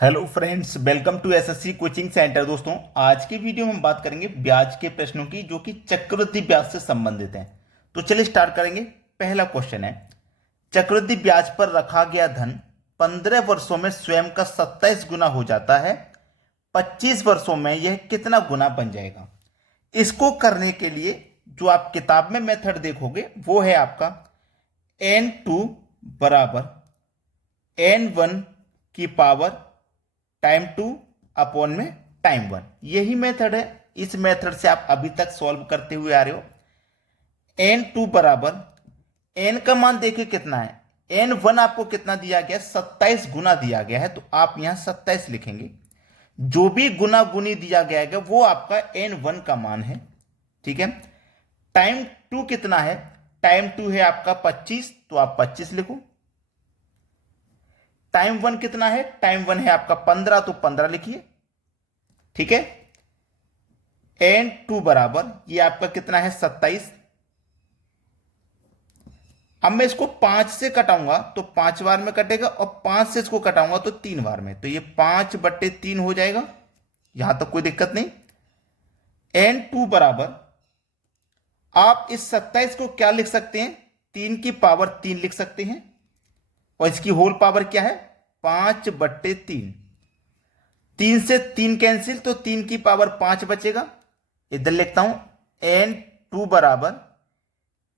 Hello friends, welcome to SSC coaching centre. दोस्तों, आज की वीडियो में हम बात करेंगे ब्याज के प्रश्नों की जो कि चक्रवृद्धि ब्याज से संबंधित हैं। तो चलिए स्टार्ट करेंगे। पहला क्वेश्चन है, चक्रवृद्धि ब्याज पर रखा गया धन 15 वर्षों में स्वयं का 27 गुना हो जाता है, 25 वर्षों में यह कितना गुना बन जाएगा। इसको करने के लिए जो आप किताब में मेथड देखोगे वो है आपका n2 बराबर n1 की पावर टाइम 2 अपॉन में टाइम 1। यही मेथड है, इस मेथड से आप अभी तक सॉल्व करते हुए आ रहे हो। n2 बराबर n का मान देखिए कितना है, n1 आपको कितना दिया गया, 27 गुना दिया गया है, तो आप यहां 27 लिखेंगे। जो भी गुना गुनी दिया गया है वो आपका n1 का मान है, ठीक है। टाइम 2 कितना है, टाइम 2 है आपका 25, तो आप 25 लिखो। टाइम 1 कितना है, टाइम 1 है आपका 15, तो 15 लिखिए, ठीक है। n2 बराबर ये आपका कितना है 27। अब मैं इसको 5 से कटाऊंगा तो 5 बार में कटेगा, और 5 से इसको कटाऊंगा तो 3 बार में, तो ये 5/3 हो जाएगा। यहां तक कोई दिक्कत नहीं। n2 बराबर आप इस 27 को क्या लिख सकते हैं, 3 की पावर 3 लिख सकते हैं, और इसकी होल पावर क्या है 5/3। 3 से 3 कैंसिल, तो 3 की पावर 5 बचेगा। इधर लिखता हूं n2 बराबर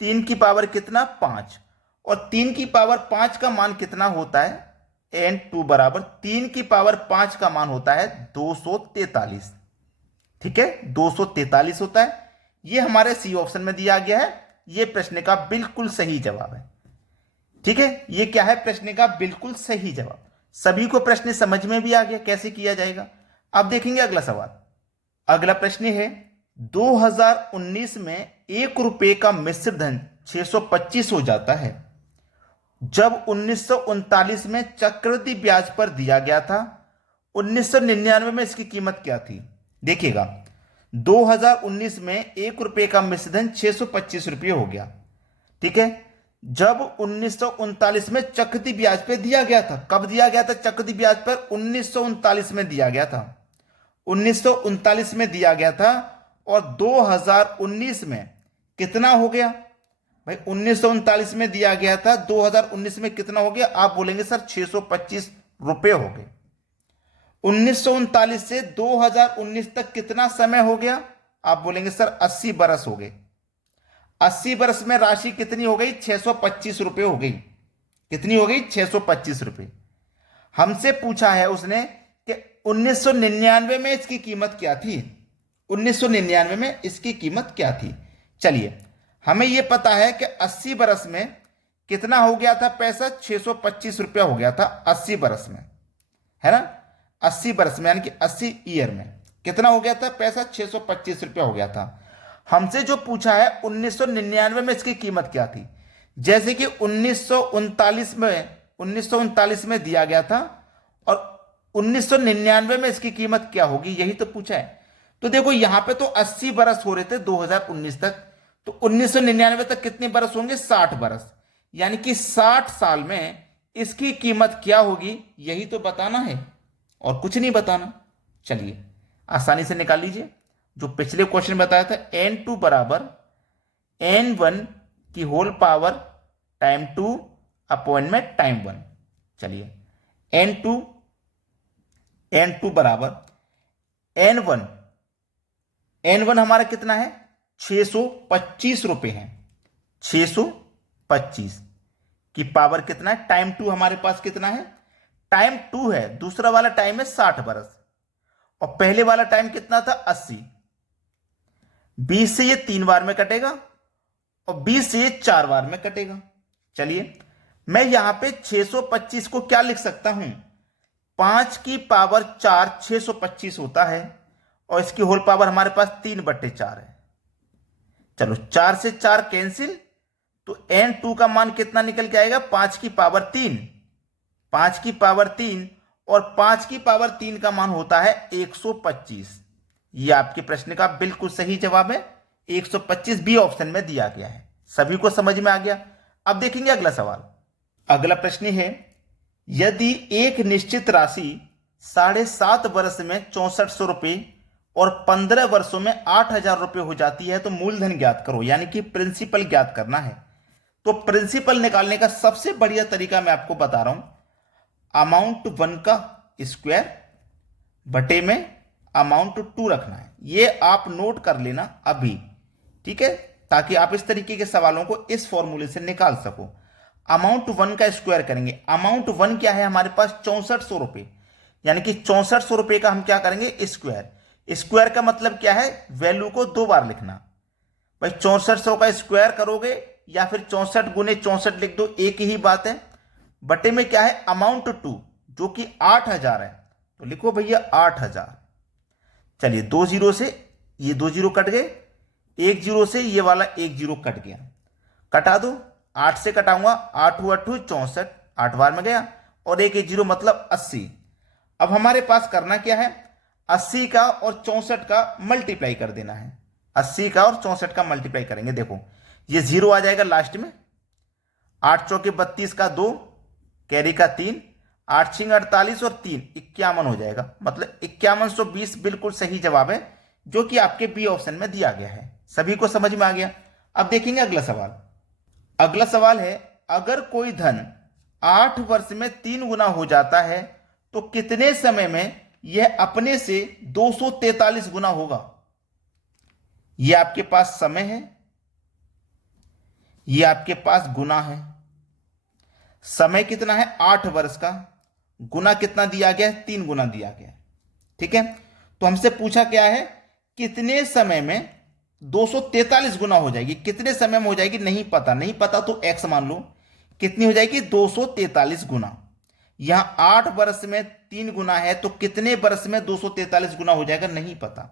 3 की पावर कितना 5, और 3 की पावर 5 का मान कितना होता है, n2 बराबर 3 की पावर 5 का मान होता है 243, ठीक है, 243 होता है। यह हमारे सी ऑप्शन में दिया गया है, यह प्रश्न का बिल्कुल सही जवाब है, ठीक है। ये क्या है, प्रश्न का बिल्कुल सही जवाब। सभी को प्रश्न समझ में भी आ गया कैसे किया जाएगा। अब देखेंगे अगला सवाल। अगला प्रश्न है, 2019 में 1 रुपए का मिश्र धन 625 हो जाता है जब 1939 में चक्रवृद्धि ब्याज पर दिया गया था। 1999 में इसकी कीमत क्या थी। देखिएगा, 2019 में 1 रुपए का मिश्र धन 625 रुपये हो गया, ठीक है। जब 1939 में चक्रवृद्धि ब्याज पे दिया गया था, कब दिया गया था चक्रवृद्धि ब्याज पर, 1939 में दिया गया था, 1939 में दिया गया था। और 2019 में कितना हो गया भाई, 1939 में दिया गया था, 2019 में कितना हो गया, आप बोलेंगे सर 625 रुपए हो गए। 1939 से 2019 तक कितना समय हो गया, आप बोलेंगे सर 80 बरस हो गए। 80 वर्ष में राशि कितनी हो गई, 625 रुपए हो गई। कितनी हो गई, 625 रुपए। हमसे पूछा है उसने कि 1999 में इसकी कीमत क्या थी, 1999 में इसकी कीमत क्या थी। चलिए, हमें यह पता है कि 80 बरस में कितना हो गया था पैसा, 625 रुपया हो गया था 80 बरस में, है ना। 80 बरस में यानी कि 80 ईयर में कितना हो गया था पैसा, 625 रुपया हो गया था। हमसे जो पूछा है 1999 में इसकी कीमत क्या थी, जैसे कि 1939 में दिया गया था, और 1999 में इसकी कीमत क्या होगी, यही तो पूछा है। तो देखो यहां पे तो 80 बरस हो रहे थे 2019 तक, तो 1999 तक कितने बरस होंगे, 60 बरस, यानी कि 60 साल में इसकी कीमत क्या होगी, यही तो बताना है और कुछ नहीं बताना। चलिए आसानी से निकाल लीजिए। जो पिछले क्वेश्चन बताया था, n2 बराबर n1 की होल पावर टाइम 2 अपॉन में टाइम 1। चलिए n2 बराबर n1 हमारा कितना है, 625 रुपए है। 625 की पावर कितना है, टाइम 2 हमारे पास कितना है, टाइम 2 है, दूसरा वाला टाइम है 60 बरस, और पहले वाला टाइम कितना था 80। 20 से ये 3 बार में कटेगा, और 20 से ये 4 बार में कटेगा। चलिए मैं यहां पे 625 को क्या लिख सकता हूं, 5 की पावर 4 625 होता है, और इसकी होल पावर हमारे पास 3/4 है। चलो 4 से 4 कैंसिल, तो n2 का मान कितना निकल के आएगा, 5 की पावर 3, 5 की पावर 3, और 5 की पावर 3 का मान होता है 125। यह आपके प्रश्न का बिल्कुल सही जवाब है, 125 बी ऑप्शन में दिया गया है। सभी को समझ में आ गया। अब देखेंगे अगला सवाल। अगला प्रश्न है, यदि एक निश्चित राशि 7.5 वर्ष में 6400 रुपये और 15 वर्षों में 8000 रुपये हो जाती है, तो मूलधन ज्ञात करो, यानी कि प्रिंसिपल ज्ञात करना है। तो प्रिंसिपल निकालने का सबसे बढ़िया तरीका मैं आपको बता रहा हूं, अमाउंट 1 का स्क्वायर बटे में अमाउंट 2 रखना है। ये आप नोट कर लेना अभी, ठीक है, ताकि आप इस तरीके के सवालों को इस फॉर्मूले से निकाल सको। अमाउंट 1 का स्क्वायर करेंगे, अमाउंट 1 क्या है हमारे पास 6400 रुपये, यानी कि 6400 रुपये का हम क्या करेंगे स्क्वायर। स्क्वायर का मतलब क्या है, वैल्यू को 2 बार लिखना। भाई 6400 का स्क्वायर करोगे या फिर 64 गुने 64 लिख दो, एक ही बात है। बटे में क्या है अमाउंट 2 जो कि 8000 है, तो लिखो भैया 8000। चलिए 2 जीरो से ये 2 जीरो कट गए, 1 जीरो से ये वाला 1 जीरो कट गया, कटा दो। 8 से कटाऊंगा, 8 हुआ 8 64, 8 बार में गया, और 1 जीरो मतलब 80। अब हमारे पास करना क्या है, 80 का और 64 का मल्टीप्लाई कर देना है। 80 का और 64 का मल्टीप्लाई करेंगे, देखो ये जीरो आ जाएगा लास्ट में, 8 चौके 32 का 2, कैरी का 3, 8 छिंग 48 और 3 51 हो जाएगा, मतलब 5120 बिल्कुल सही जवाब है, जो कि आपके बी ऑप्शन में दिया गया है। सभी को समझ में आ गया। अब देखेंगे अगला सवाल। अगला सवाल है, अगर कोई धन 8 वर्ष में 3 गुना हो जाता है तो कितने समय में यह अपने से 243 गुना होगा। यह आपके पास समय है, यह आपके पास गुना है। समय कितना है 8 वर्ष का, गुना कितना दिया गया है 3 गुना दिया गया है, ठीक है। तो हमसे पूछा क्या है, कितने समय में 243 गुना हो जाएगी, कितने समय में हो जाएगी, नहीं पता। नहीं पता तो x मान लो, कितनी हो जाएगी 243 गुना। यहां 8 वर्ष में 3 गुना है, तो कितने वर्ष में 243 गुना हो जाएगा, नहीं पता।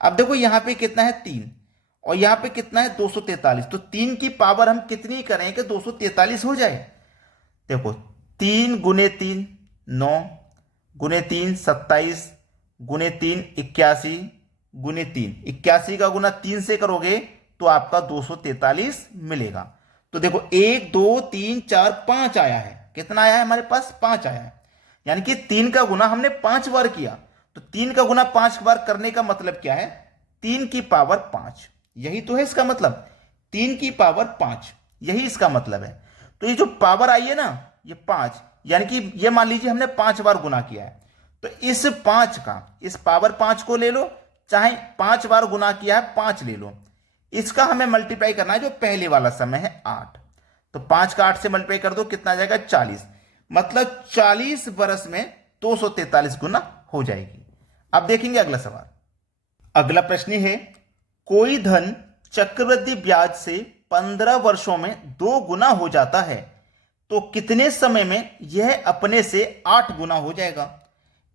अब देखो यहां पे कितना है 3 और यहां पे कितना है 243, तो 3 की पावर हम कितनी करें कि 243 हो जाए। देखो 3 गुने 3 9, गुने 3 27, गुने 3 81, गुने 3 81 का गुना 3 से करोगे तो आपका 243 मिलेगा। तो देखो 1 2 3 4 5 आया है, कितना आया है हमारे पास 5 आया है, यानी कि 3 का गुना हमने 5 बार किया। तो 3 का गुना 5 बार करने का मतलब क्या है, 3 की पावर 5, यही तो है इसका मतलब, 3 की पावर 5, यही इसका मतलब है। तो ये जो पावर आई है ना ये 5, यानी कि ये मान लीजिए हमने 5 बार गुना किया है, तो इस 5 का, इस पावर 5 को ले लो, चाहे 5 बार गुना किया है 5 ले लो, इसका हमें मल्टीप्लाई करना है जो पहले वाला समय है 8। तो 5 का 8 से मल्टीप्लाई कर दो, कितना आ जाएगा 40, मतलब 40 वर्ष में 243 गुना हो जाएगी। अब देखेंगे अगला सवाल। अगला प्रश्न है, कोई धन चक्रवृद्धि ब्याज से 15 वर्षों में 2 गुना हो जाता है तो कितने समय में यह अपने से 8 गुना हो जाएगा।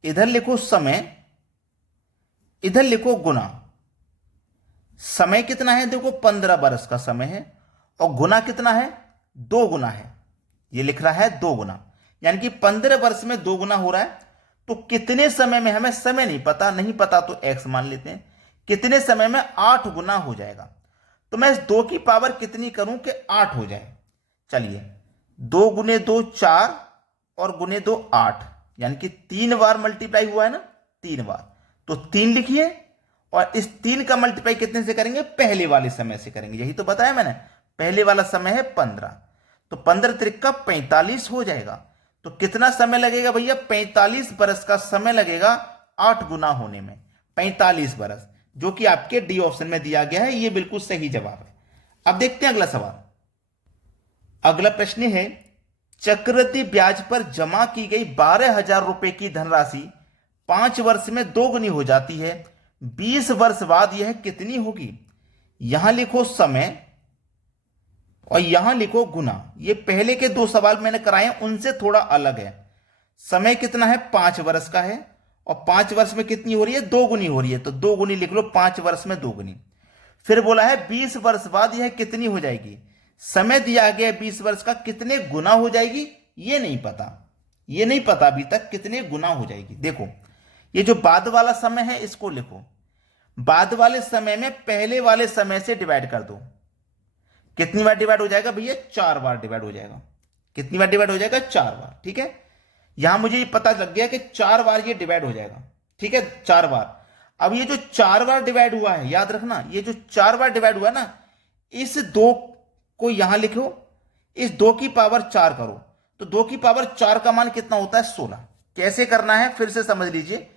इधर लिखो समय, इधर लिखो गुना। समय कितना है, देखो 15 वर्ष का समय है, और गुना कितना है 2 गुना है, ये लिख रहा है 2 गुना, यानी कि 15 वर्ष में 2 गुना हो रहा है। तो कितने समय में, हमें समय नहीं पता, नहीं पता तो x मान लेते हैं, कितने समय में 8 गुना हो जाएगा। तो मैं इस 2 की पावर कितनी करूं कि 8 हो जाए। चलिए 2 गुने 2 4 और गुने 2 8, यानी कि 3 बार मल्टीप्लाई हुआ है ना, 3 बार, तो 3 लिखिए, और इस 3 का मल्टीप्लाई कितने से करेंगे, पहले वाले समय से करेंगे, यही तो बताया मैंने, पहले वाला समय है 15, तो 15 त्रिक 45 हो जाएगा। तो कितना समय लगेगा भैया, 45 बरस का समय लगेगा 8 गुना होने में, 45 बरस, जो कि आपके डी ऑप्शन में दिया गया है, ये बिल्कुल सही जवाब है। अब देखते हैं अगला सवाल। अगला प्रश्न है, चक्रवृद्धि ब्याज पर जमा की गई 12,000 रुपए की धनराशि 5 वर्ष में 2 गुनी हो जाती है, 20 वर्ष बाद यह कितनी होगी। यहां लिखो समय और यहां लिखो गुना। ये पहले के 2 सवाल मैंने कराए हैं, उनसे थोड़ा अलग है। समय कितना है 5 वर्ष का है, और 5 वर्ष में कितनी हो रही है 2 गुनी हो रही है, तो 2 गुनी लिख लो, 5 वर्ष में 2 गुनी। फिर बोला है 20 वर्ष बाद यह कितनी हो जाएगी। समय दिया गया 20 वर्ष का, कितने गुना हो जाएगी ये नहीं पता, ये नहीं पता अभी तक कितने गुना हो जाएगी। देखो ये जो बाद वाला समय है इसको लिखो, बाद वाले समय में पहले वाले समय से डिवाइड कर दो, कितनी बार डिवाइड हो जाएगा भैया 4 बार डिवाइड हो जाएगा। कितनी बार डिवाइड हो जाएगा 4 बार, ठीक है। यहां मुझे ये पता लग गया कि 4 बार ये डिवाइड हो जाएगा, ठीक है, 4 बार। अब ये जो 4 बार डिवाइड हुआ है, याद रखना, ये जो 4 बार डिवाइड हुआ है ना, इस 2 को यहां लिखो, इस 2 की पावर 4 करो, तो 2 की पावर 4 का मान कितना होता है? 16। कैसे करना है फिर से समझ लीजिए।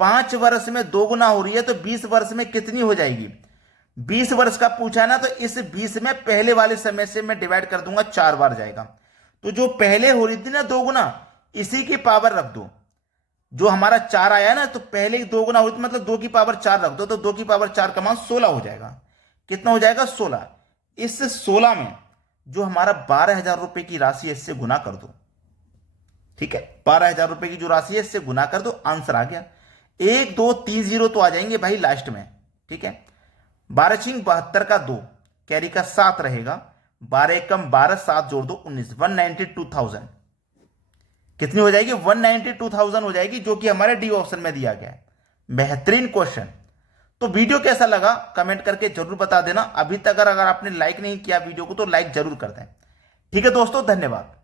5 वर्ष में 2 गुना हो रही है, तो 20 वर्ष में कितनी हो जाएगी? 20 वर्ष का पूछा है ना, तो इस 20 में पहले वाले समय से मैं डिवाइड कर दूंगा, 4 बार जाएगा। तो जो पहले हो रही थी ना 2 गुना, इसी की पावर रख दो। जो हमारा 4 आया ना, तो पहले 2 गुना हुई थी, मतलब 2 की पावर 4 रख दो, तो 2 की पावर 4 का मान 16 हो जाएगा। कितना हो जाएगा? 16। इस 16 में जो हमारा 12,000 रुपए की राशि है, इससे गुना कर दो, ठीक है। 12,000 रुपए की जो राशि है, इससे गुना कर दो, आंसर आ गया। 1 2 3 0 तो आ जाएंगे भाई लास्ट में, ठीक है। 12 छिंग 72 का 2, कैरी का 7 रहेगा, 12 एकम 12, 7 जोड़ दो 19, 192,000। कितनी हो जाएगी? 192,000 हो जाएगी, जो कि हमारे डी ऑप्शन में दिया गया है। बेहतरीन क्वेश्चन। तो वीडियो कैसा लगा कमेंट करके जरूर बता देना। अभी तक अगर आपने लाइक नहीं किया वीडियो को, तो लाइक जरूर कर दें, ठीक है दोस्तों, धन्यवाद।